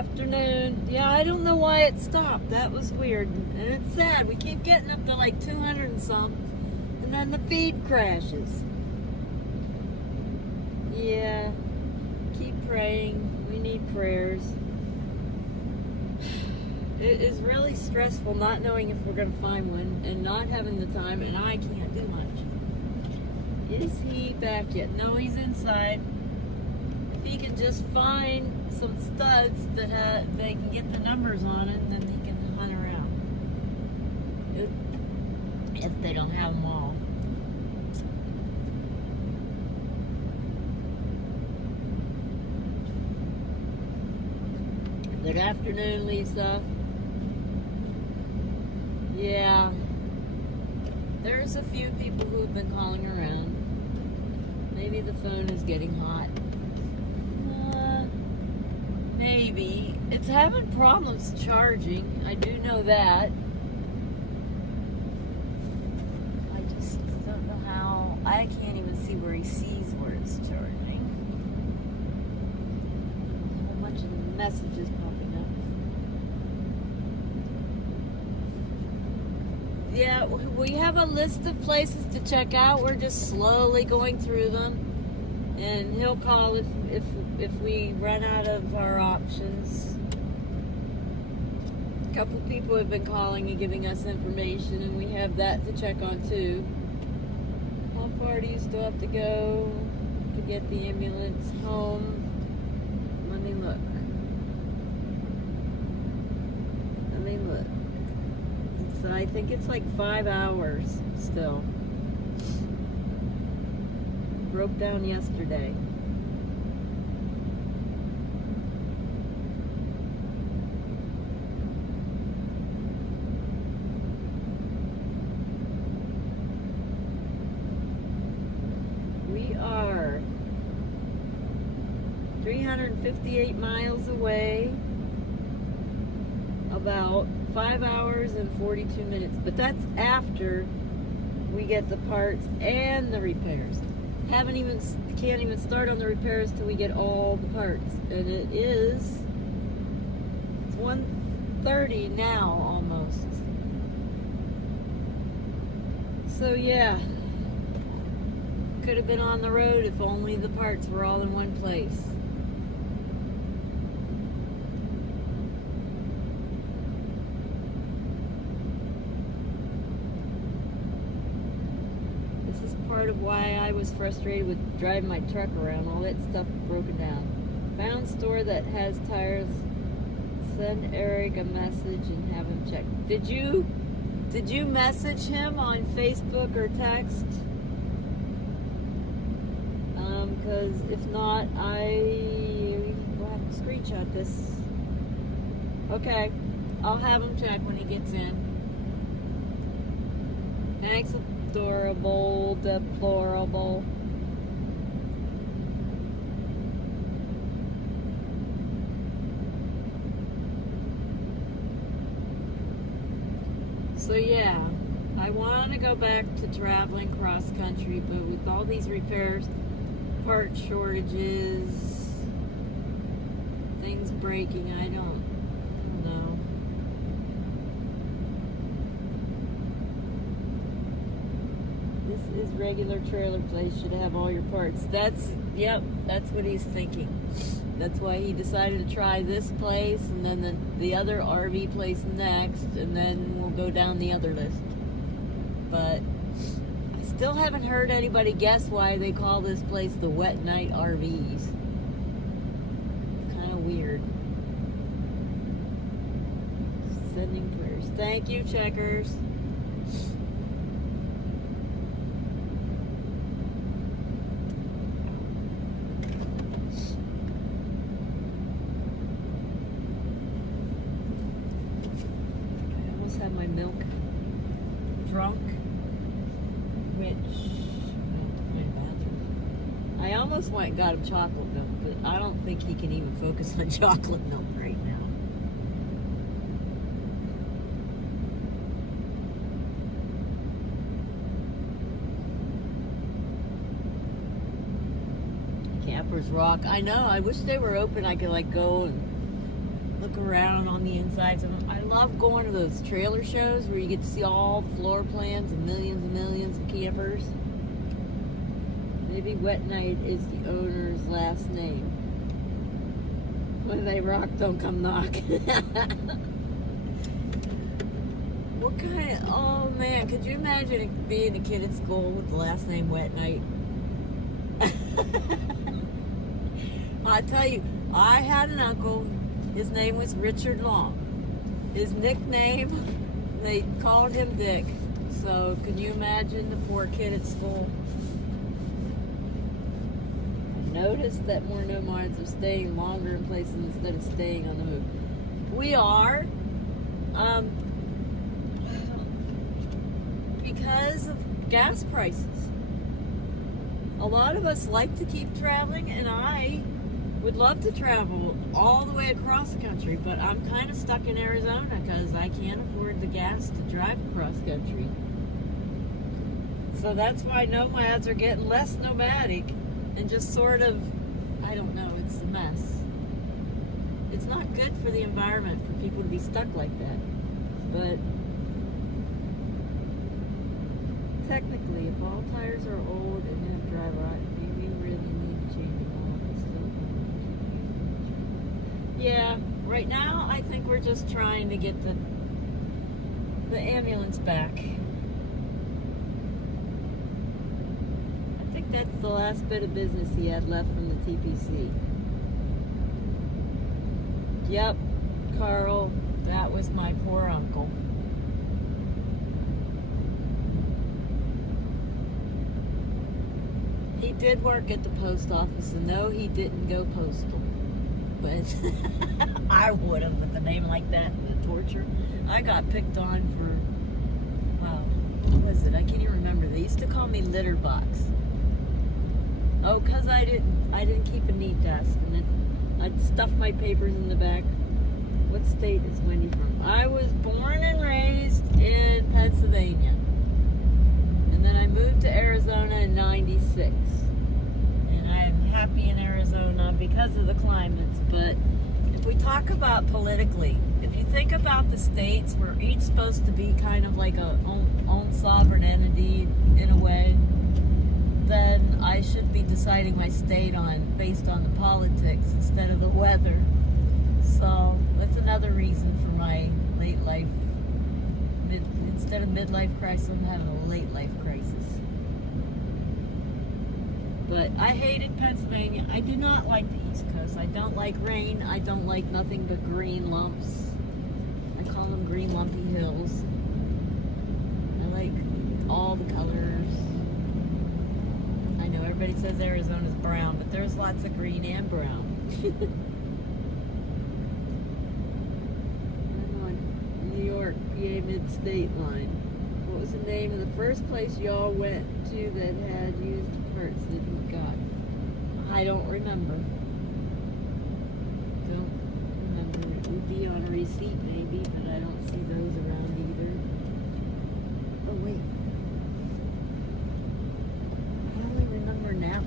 afternoon. Yeah, I don't know why it stopped. That was weird. And it's sad. We keep getting up to like 200 and some. And then the feed crashes. Yeah. Keep praying. We need prayers. It is really stressful not knowing if we're going to find one and not having the time, and I can't do much. Is he back yet? No, he's inside. If he can just find some studs that they can get the numbers on it, then he can hunt around. If they don't have them all. Good afternoon, Lisa. Yeah, there's a few people who've been calling around. Maybe the phone is getting hot. Maybe. It's having problems charging. I do know that. I just don't know how. I can't even see where he sees where it's charging. A whole bunch of messages popping up. Yeah, we have a list of places to check out. We're just slowly going through them. And he'll call if we run out of our options. A couple people have been calling and giving us information, and we have that to check on too. How far do you still have to go to get the ambulance home? Let me look. So I think it's like 5 hours still. Broke down yesterday. We are 358 miles away, about 5 hours and 42 minutes, but that's after we get the parts and the repairs. Can't even start on the repairs till we get all the parts, and it's 1:30 now almost. So yeah, could have been on the road if only the parts were all in one place. Part of why I was frustrated with driving my truck around, all that stuff broken down. Found store that has tires. Send Eric a message and have him check. Did you message him on Facebook or text? Because if not, I will have to screenshot this. Okay, I'll have him check when he gets in. Thanks. Adorable, deplorable. So yeah, I want to go back to traveling cross country, but with all these repairs, part shortages, things breaking, I don't know. This is regular trailer place, should have all your parts. Yep, that's what he's thinking. That's why he decided to try this place and then the other RV place next, and then we'll go down the other list. But I still haven't heard anybody guess why they call this place the Wet Night RVs. Kind of weird. Sending prayers. Thank you, Checkers. Have my milk drunk, which I almost went and got him chocolate milk, but I don't think he can even focus on chocolate milk right now. Campers rock. I know, I wish they were open. I could like go and look around on the insides of them. I love going to those trailer shows where you get to see all the floor plans and millions of campers. Maybe Wet Night is the owner's last name. When they rock, don't come knock. What kind of, oh man, could you imagine being a kid at school with the last name Wet Night? I tell you, I had an uncle, his name was Richard Long. His nickname, they called him Dick. So can you imagine the poor kid at school? Notice that more nomads are staying longer in places instead of staying on the move. We are, because of gas prices. A lot of us like to keep traveling, and I would love to travel all the way across the country, but I'm kind of stuck in Arizona because I can't afford the gas to drive across country. So that's why nomads are getting less nomadic. And just sort of, I don't know, it's a mess. It's not good for the environment for people to be stuck like that. But technically, if all tires are old and have dry rot, maybe we really need to change them all. Yeah, right now I think we're just trying to get the ambulance back. That's the last bit of business he had left from the TPC. Yep, Carl, that was my poor uncle. He did work at the post office, and no, he didn't go postal. But I would have with a name like that, the torture. I got picked on for, what was it? I can't even remember. They used to call me litter box. Oh, because I didn't keep a neat desk, and then I'd stuff my papers in the back. What state is Wendy from? I was born and raised in Pennsylvania, and then I moved to Arizona in '96, and I am happy in Arizona because of the climates. But if we talk about politically, if you think about the states, we're each supposed to be kind of like a own sovereign entity in a way. Then I should be deciding my state based on the politics instead of the weather. So that's another reason for my late life. Instead of midlife crisis, I'm having a late life crisis. But I hated Pennsylvania. I do not like the East Coast. I don't like rain. I don't like nothing but green lumps. I call them green lumpy hills. I like all the colors. Everybody says Arizona's brown, but there's lots of green and brown. I'm on New York, PA Mid-State line. What was the name of the first place y'all went to that had used parts that he got? I don't remember. Don't remember. It would be on a receipt maybe, but I don't see those around either. Oh, wait. Napa.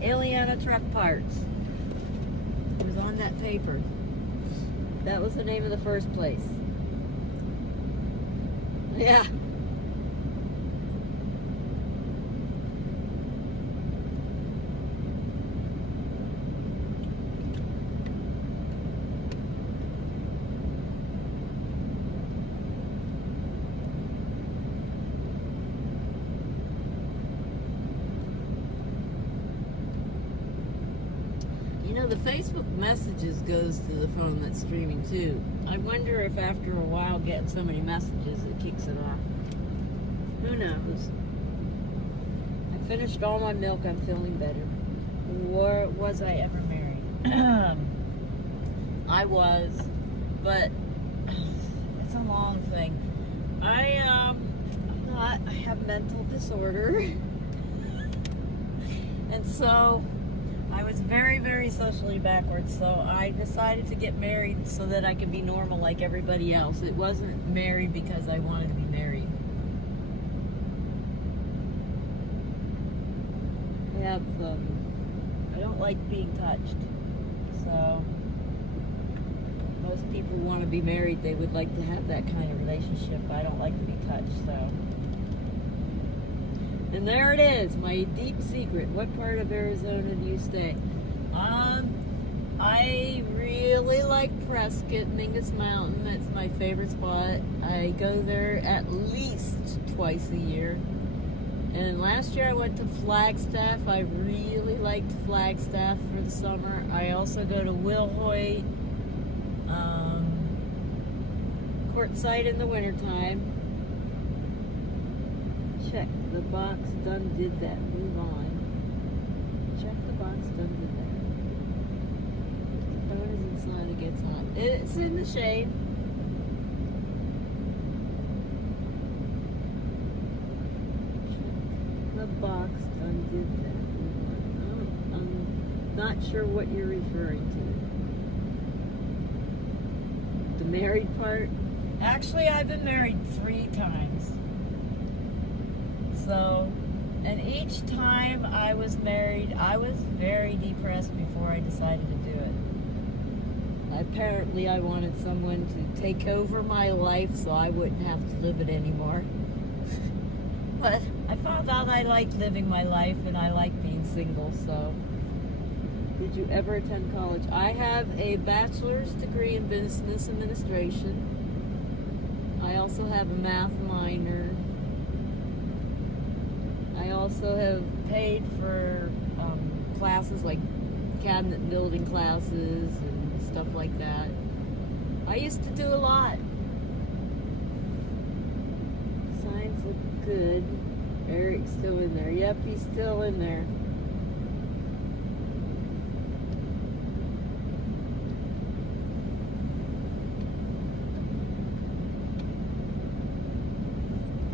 Ileana Truck Parts. It was on that paper. That was the name of the first place. Yeah. You know, the Facebook messages goes to the phone that's streaming too. I wonder if after a while getting so many messages it kicks it off. Who knows? I finished all my milk. I'm feeling better. Or was I ever married? I was, but it's a long thing. I have mental disorder. And so I was very, very socially backwards, so I decided to get married so that I could be normal like everybody else. It wasn't married because I wanted to be married. I don't like being touched. So most people want to be married. They would like to have that kind of relationship. I don't like to be touched, so. And there it is, my deep secret. What part of Arizona do you stay? I really like Prescott, Mingus Mountain. That's my favorite spot. I go there at least twice a year. And last year I went to Flagstaff. I really liked Flagstaff for the summer. I also go to Wilhoit, Quartzsite in the wintertime. Check the box, done did that, move on. Check the box, done did that. The phone is inside, it gets hot. It's in the shade. Check the box, done did that, move on. Oh, I'm not sure what you're referring to. The married part? Actually, I've been married 3 times. So, and each time I was married, I was very depressed before I decided to do it. Apparently, I wanted someone to take over my life so I wouldn't have to live it anymore. But I found out I like living my life and I like being single, so. Did you ever attend college? I have a bachelor's degree in business administration. I also have a math minor. I also have paid for classes like cabinet building classes and stuff like that. I used to do a lot. Signs look good. Eric's still in there. Yep, he's still in there.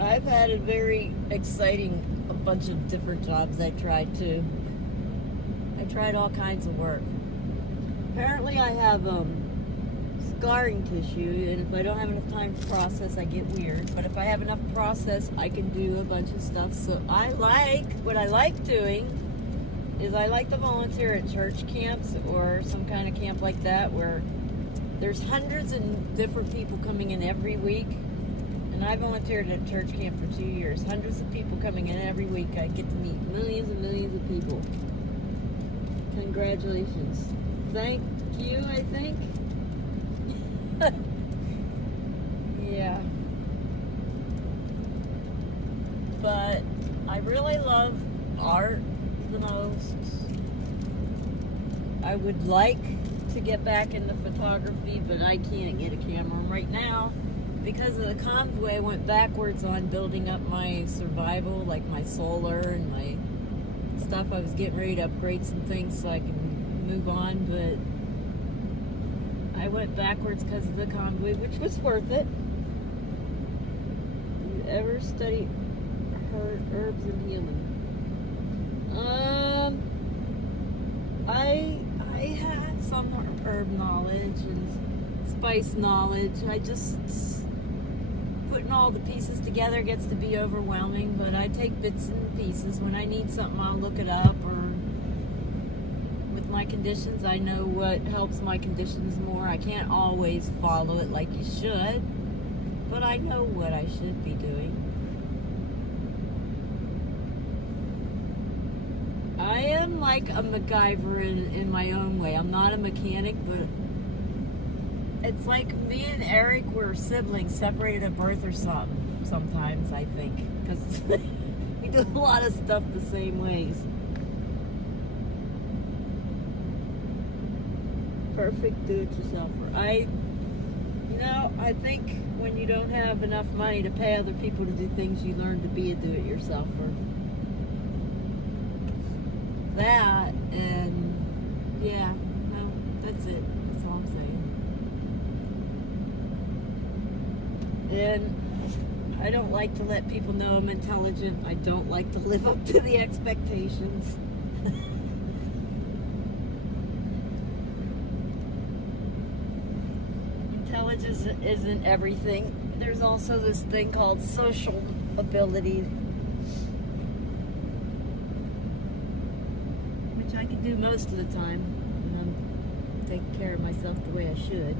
I've had a very exciting bunch of different jobs I tried too. I tried all kinds of work. Apparently I have scarring tissue, and if I don't have enough time to process, I get weird. But if I have enough process, I can do a bunch of stuff. So what I like doing is I like to volunteer at church camps or some kind of camp like that where there's hundreds of different people coming in every week. And I volunteered at church camp for 2 years. Hundreds of people coming in every week. I get to meet millions and millions of people. Congratulations. Thank you, I think. Yeah. But I really love art the most. I would like to get back into photography, but I can't get a camera right now. Because of the convoy, I went backwards on building up my survival, like my solar and my stuff. I was getting ready to upgrade some things so I can move on, but I went backwards because of the convoy, which was worth it. You ever study herbs and healing? I had some herb knowledge and spice knowledge. I just putting all the pieces together gets to be overwhelming, but I take bits and pieces. When I need something, I'll look it up, or with my conditions, I know what helps my conditions more. I can't always follow it like you should, but I know what I should be doing. I am like a MacGyver in my own way. I'm not a mechanic, but it's like me and Eric were siblings separated at birth or something, sometimes, I think. Because we do a lot of stuff the same ways. Perfect do-it-yourselfer. I think when you don't have enough money to pay other people to do things, you learn to be a do-it-yourselfer. That, and yeah, no, that's it. That's all I'm saying. And I don't like to let people know I'm intelligent. I don't like to live up to the expectations. Intelligence isn't everything. There's also this thing called social ability, which I can do most of the time when I'm taking care of myself the way I should.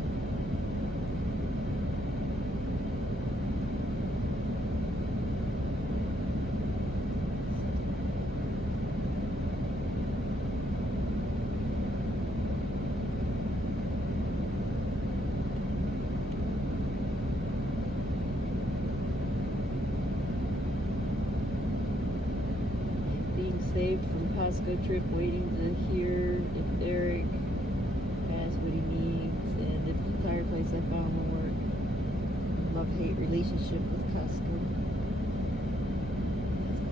Saved from Costco trip, waiting to hear if Eric has what he needs and if the tire place I found will work. Love-hate relationship with Costco.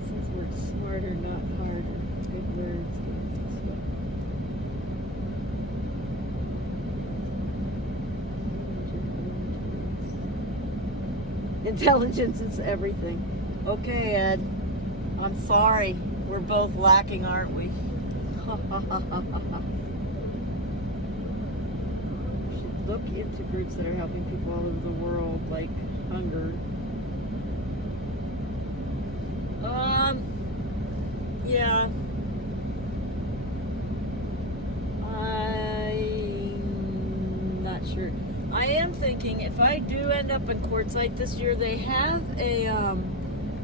Says work smarter, not harder. Good words. Intelligence is everything. Okay, Ed. I'm sorry. We're both lacking, aren't we? We should look into groups that are helping people all over the world, like hunger. Yeah. I'm not sure. I am thinking if I do end up in Quartzsite this year, they have a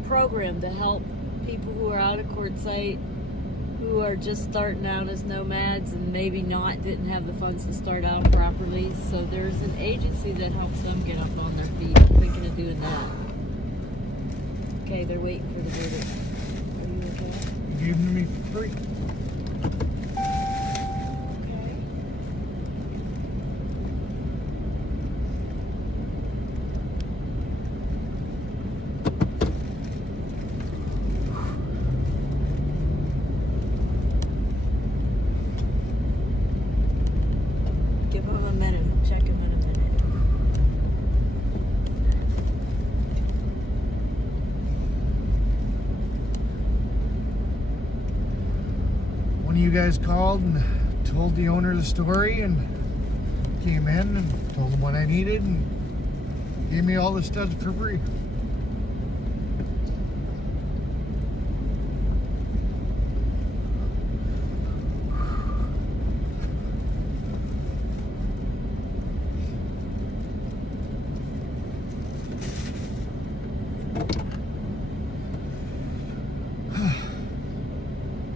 program to help people who are out of Quartzsite, who are just starting out as nomads and maybe didn't have the funds to start out properly. So there's an agency that helps them get up on their feet. I'm thinking of doing that. Okay, they're waiting for the verdict. Are you okay? You gave them to me for free. One of you guys called and told the owner the story and came in and told him what I needed and gave me all the studs for free.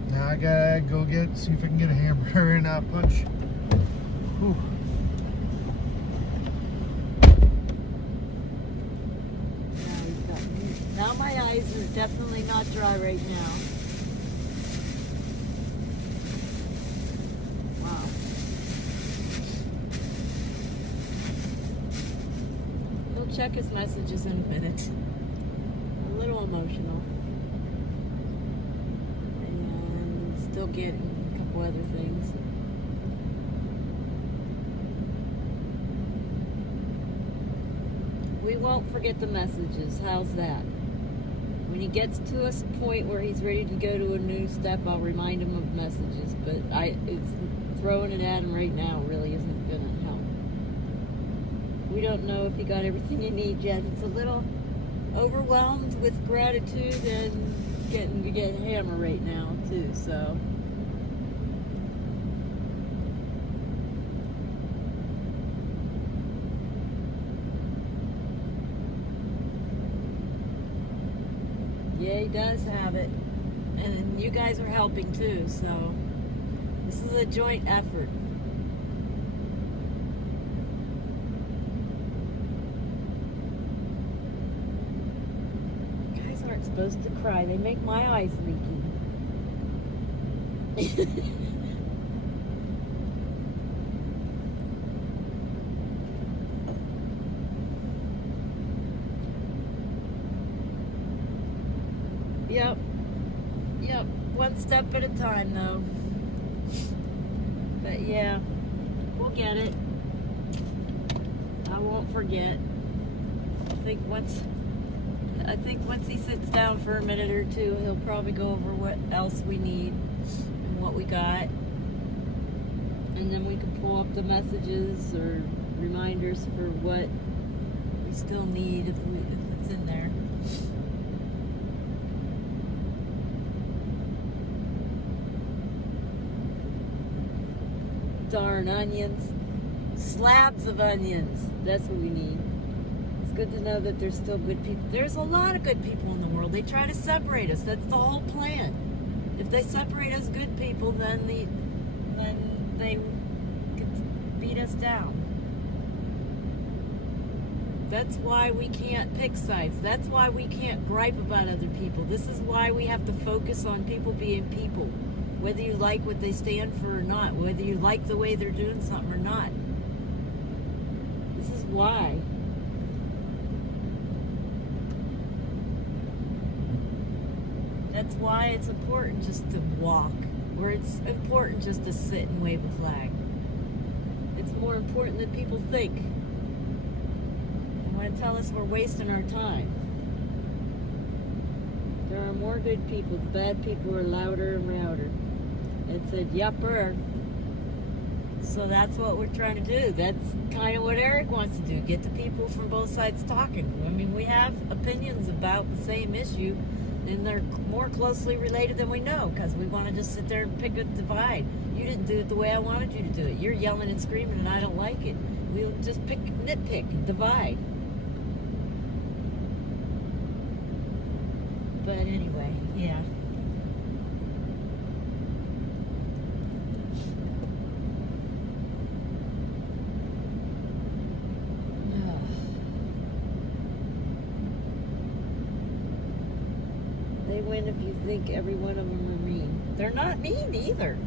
Now I gotta go see if I can get a hammer and punch. Whew. Now my eyes are definitely not dry right now. Wow. We'll check his messages in a minute. A little emotional. And still getting a couple other things. We won't forget the messages. How's that? When he gets to a point where he's ready to go to a new step, I'll remind him of messages. But it's throwing it at him right now really isn't gonna help. We don't know if he got everything he needs yet. It's a little overwhelmed with gratitude and getting to get hammer right now too. So. Yeah, he does have it. And you guys are helping too, so this is a joint effort. Guys aren't supposed to cry. They make my eyes leaky. Yep, one step at a time though. But yeah, we'll get it. I won't forget. I think once he sits down for a minute or two, he'll probably go over what else we need and what we got. And then we can pull up the messages or reminders for what we still need if it's in there. darn onions. Slabs of onions. That's what we need. It's good to know that there's still good people. There's a lot of good people in the world. They try to separate us. That's the whole plan. If they separate us good people, then they could beat us down. That's why we can't pick sides. That's why we can't gripe about other people. This is why we have to focus on people being people. Whether you like what they stand for or not. Whether you like the way they're doing something or not. This is why. That's why it's important just to walk. Or it's important just to sit and wave a flag. It's more important than people think. Want to tell us we're wasting our time. There are more good people. The bad people are louder and louder. It said, yupper. So that's what we're trying to do. That's kind of what Eric wants to do. Get the people from both sides talking. I mean, we have opinions about the same issue, and they're more closely related than we know, because we want to just sit there and pick a divide. You didn't do it the way I wanted you to do it. You're yelling and screaming, and I don't like it. We'll just nitpick, and divide. But anyway, yeah. They win if you think every one of them are mean. They're not mean either.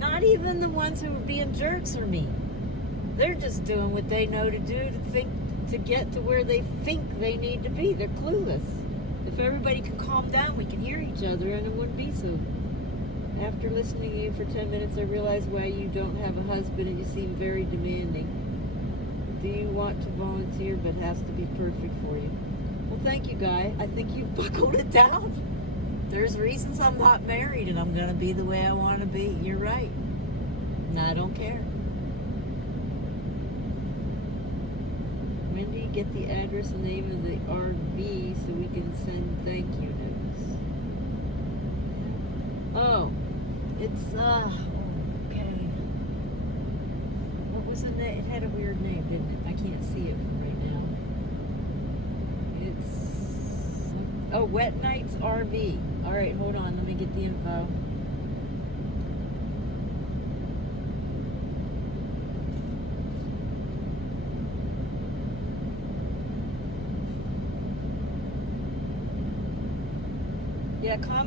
Not even the ones who are being jerks are mean. They're just doing what they know to do to get to where they think they need to be. They're clueless. If everybody could calm down, we can hear each other and it wouldn't be so. After listening to you for 10 minutes, I realize why you don't have a husband and you seem very demanding. Do you want to volunteer but has to be perfect for you? Well, thank you, Guy. I think you've buckled it down. There's reasons I'm not married and I'm going to be the way I want to be. You're right. And I don't care. When do you get the address and name of the RV so we can send thank you notes? Oh, it's, okay. What was the name? It had a weird name, didn't it? I can't see it right now. It's, oh, Wet Nights RV. All right, hold on. Let me get the info. Yeah, comment.